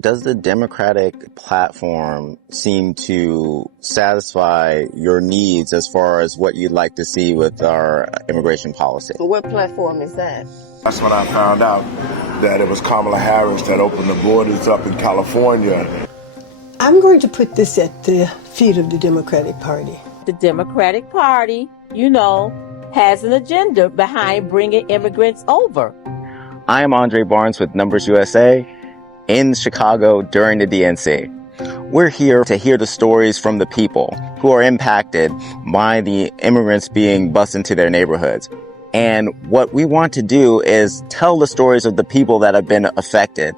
Does the Democratic platform seem to satisfy your needs as far as what you'd like to see with our immigration policy? What platform is that? That's when I found out that it was Kamala Harris that opened the borders up in California. I'm going to put this at the feet of the Democratic Party. The Democratic Party, has an agenda behind bringing immigrants over. I am Andre Barnes with Numbers USA in Chicago during the DNC. We're here to hear the stories from the people who are impacted by the immigrants being bused into their neighborhoods. And what we want to do is tell the stories of the people that have been affected.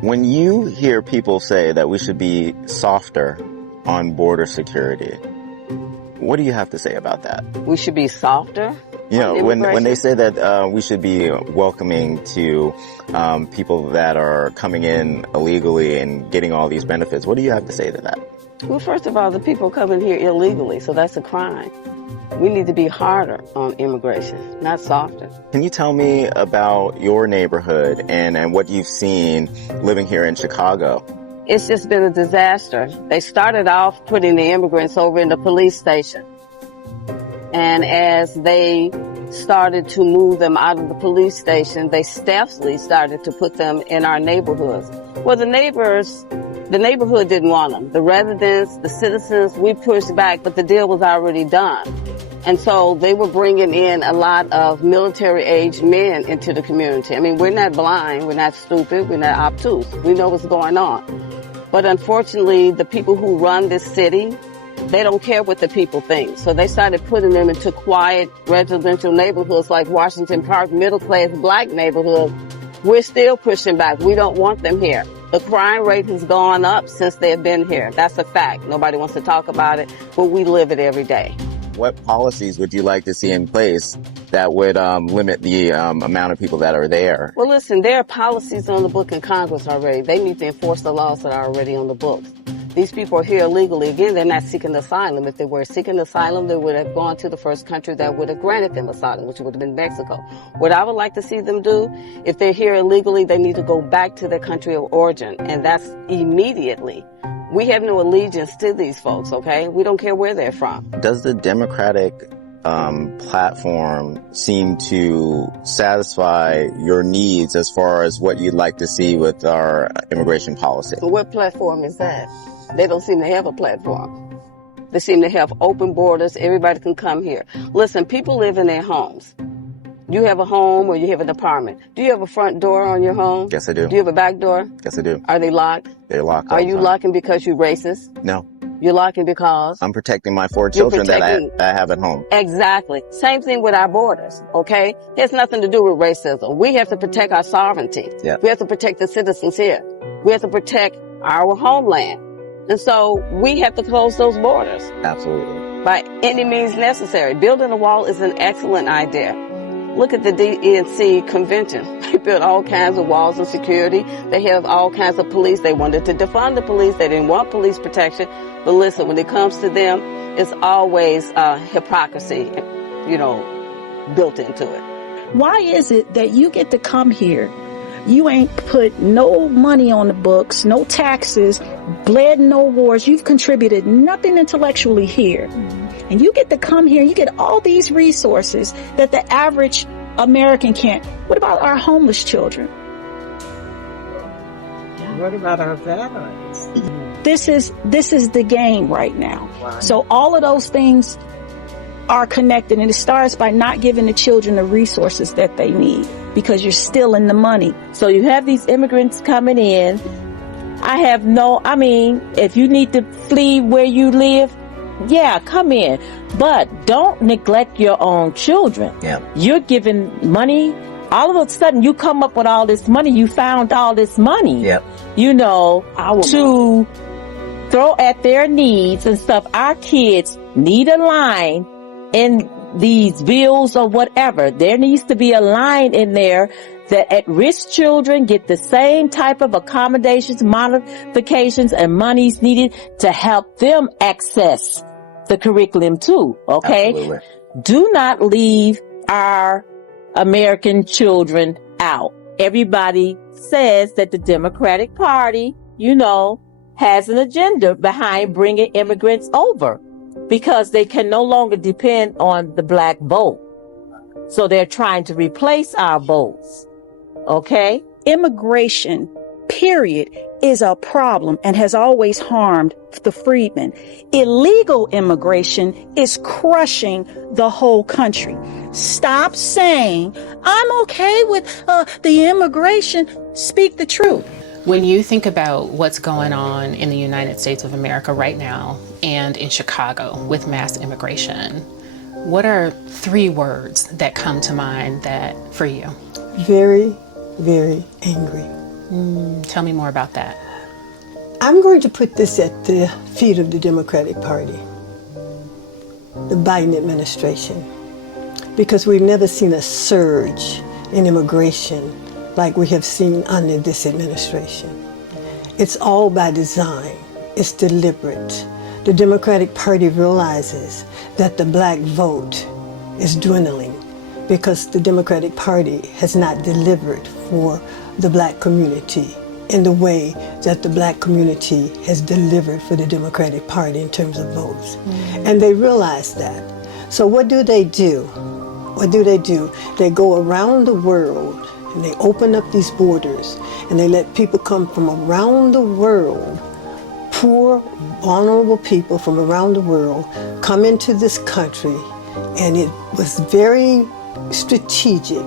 When you hear people say that we should be softer on border security, what do you have to say about that? We should be softer? When they say that we should be welcoming to people that are coming in illegally and getting all these benefits, what do you have to say to that? Well, first of all, the people coming here illegally, so that's a crime. We need to be harder on immigration, not softer. Can you tell me about your neighborhood and what you've seen living here in Chicago? It's just been a disaster. They started off putting the immigrants over in the police station. And as they started to move them out of the police station, they stealthily started to put them in our neighborhoods. Well, the neighborhood didn't want them. The residents, the citizens, we pushed back, but the deal was already done. And so they were bringing in a lot of military-aged men into the community. I mean, we're not blind, we're not stupid, we're not obtuse. We know what's going on. But unfortunately, the people who run this city, they don't care what the people think. So they started putting them into quiet residential neighborhoods like Washington Park, middle-class black neighborhoods. We're still pushing back. We don't want them here. The crime rate has gone up since they've been here. That's a fact. Nobody wants to talk about it, but we live it every day. What policies would you like to see in place that would limit the amount of people that are there? Well, listen, there are policies on the book in Congress already. They need to enforce the laws that are already on the books. These people are here illegally. Again, they're not seeking asylum. If they were seeking asylum, they would have gone to the first country that would have granted them asylum, which would have been Mexico. What I would like to see them do, if they're here illegally, they need to go back to their country of origin, and that's immediately. We have no allegiance to these folks, okay? We don't care where they're from. Does the Democratic platform seem to satisfy your needs as far as what you'd like to see with our immigration policy? Well, what platform is that? They don't seem to have a platform. They seem to have open borders. Everybody can come here. Listen, people live in their homes. You have a home or you have an apartment. Do you have a front door on your home? Yes, I do. Do you have a back door? Yes, I do. Are they locked? They're locked. Are you locking because you're racist? No. You're locking because? I'm protecting my 4 children that I have at home. Exactly. Same thing with our borders, okay? It has nothing to do with racism. We have to protect our sovereignty. Yeah. We have to protect the citizens here. We have to protect our homeland. And so we have to close those borders. Absolutely. By any means necessary. Building a wall is an excellent idea. Look at the DNC convention. They built all kinds of walls and security. They have all kinds of police. They wanted to defund the police. They didn't want police protection. But listen, when it comes to them, it's always hypocrisy, built into it. Why is it that you get to come here? You ain't put no money on the books, no taxes, bled no wars. You've contributed nothing intellectually here. And you get to come here, you get all these resources that the average American can't. What about our homeless children? What about our veterans? This is the game right now. Wow. So all of those things are connected, and it starts by not giving the children the resources that they need because you're stealing the money. So you have these immigrants coming in. If you need to flee where you live, yeah, come in. But don't neglect your own children. Yeah. You're giving money. All of a sudden, you come up with all this money. You found all this money. Yeah. To throw at their needs and stuff. Our kids need a line in these bills or whatever. There needs to be a line in there that at-risk children get the same type of accommodations, modifications, and monies needed to help them access the curriculum too, okay? Absolutely. Do not leave our American children out. everybody says that the Democratic Party, has an agenda behind bringing immigrants over because they can no longer depend on the black vote. So they're trying to replace our votes. Okay? Immigration, period, is a problem and has always harmed the freedmen. Illegal immigration is crushing the whole country. Stop saying, I'm okay with the immigration. Speak the truth. When you think about what's going on in the United States of America right now and in Chicago with mass immigration, what are 3 words that come to mind that for you? Very, very angry. Tell me more about that. I'm going to put this at the feet of the Democratic Party, the Biden administration, because we've never seen a surge in immigration like we have seen under this administration. It's all by design. It's deliberate. The Democratic Party realizes that the black vote is dwindling because the Democratic Party has not delivered for the black community in the way that the black community has delivered for the Democratic Party in terms of votes. And they realize that. So what do? They go around the world and they open up these borders and they let people come from around the world, poor, vulnerable people from around the world come into this country, and it was very strategic.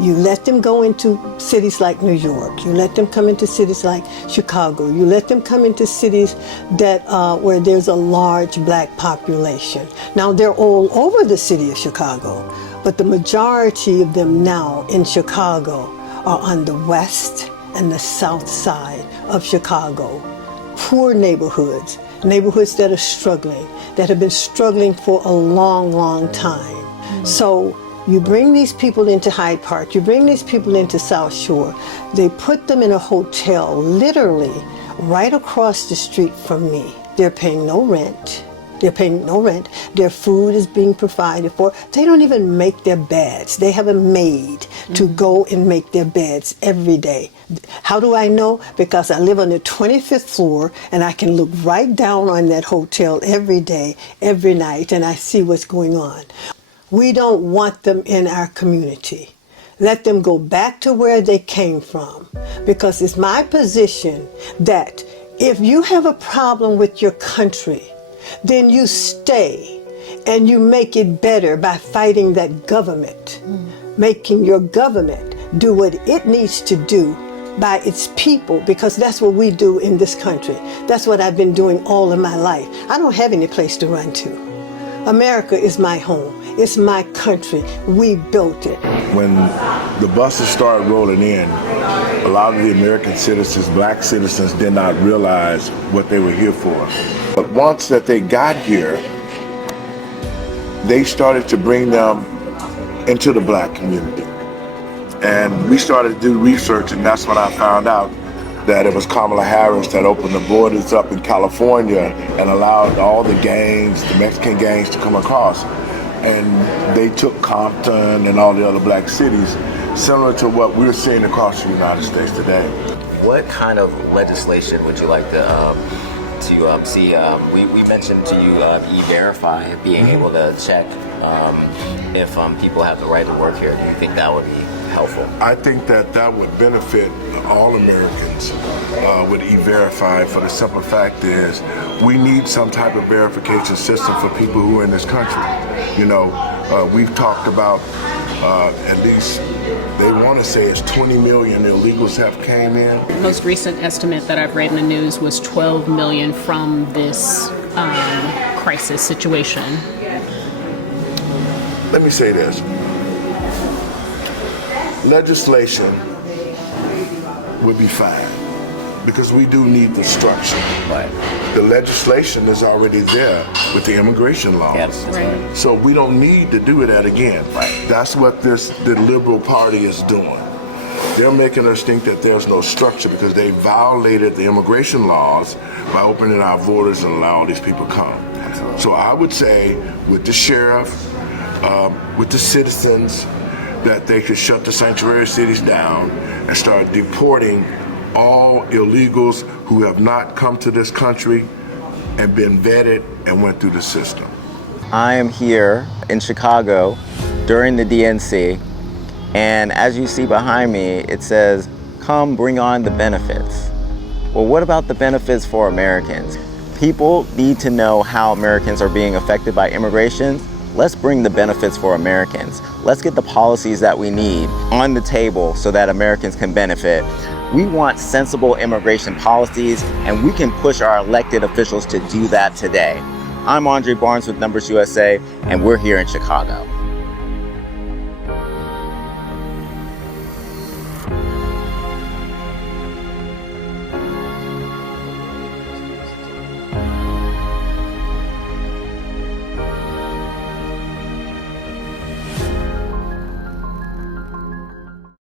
You let them go into cities like New York. You let them come into cities like Chicago. You let them come into cities that where there's a large black population. Now, they're all over the city of Chicago, but the majority of them now in Chicago are on the west and the south side of Chicago. Poor neighborhoods that are struggling, that have been struggling for a long, long time. So you bring these people into Hyde Park, you bring these people into South Shore, they put them in a hotel literally right across the street from me. They're paying no rent. Their food is being provided for. They don't even make their beds. They have a maid to go and make their beds every day. How do I know? Because I live on the 25th floor and I can look right down on that hotel every day, every night, and I see what's going on. We don't want them in our community. Let them go back to where they came from, because it's my position that if you have a problem with your country, then you stay and you make it better by fighting that government, making your government do what it needs to do by its people, because that's what we do in this country. That's what I've been doing all of my life. I don't have any place to run to. America is my home. It's my country. We built it. When the buses started rolling in, a lot of the American citizens, black citizens, did not realize what they were here for. But once that they got here, they started to bring them into the black community. And we started to do research, and that's when I found out that it was Kamala Harris that opened the borders up in California and allowed all the gangs, the Mexican gangs, to come across. And they took Compton and all the other black cities, similar to what we're seeing across the United States today. What kind of legislation would you like to see? We mentioned to you E-Verify, being able to check if people have the right to work here. Do you think that would be helpful? I think that would benefit all Americans with E-Verify, for the simple fact is we need some type of verification system for people who are in this country. You know, we've talked about at least they want to say it's 20 million illegals have came in. The most recent estimate that I've read in the news was 12 million from this crisis situation. Let me say this. Legislation would be fine, because we do need the structure. Right. The legislation is already there with the immigration laws. Yes. Right. So we don't need to do that again. Right. That's what the Liberal Party is doing. They're making us think that there's no structure because they violated the immigration laws by opening our borders and allowing these people come. Absolutely. So I would say with the sheriff, with the citizens, that they could shut the sanctuary cities down, and started deporting all illegals who have not come to this country and been vetted and went through the system. I am here in Chicago during the DNC, and as you see behind me, it says, "Come bring on the benefits." Well, what about the benefits for Americans? People need to know how Americans are being affected by immigration. Let's bring the benefits for Americans. Let's get the policies that we need on the table so that Americans can benefit. We want sensible immigration policies, and we can push our elected officials to do that today. I'm Andre Barnes with Numbers USA, and we're here in Chicago.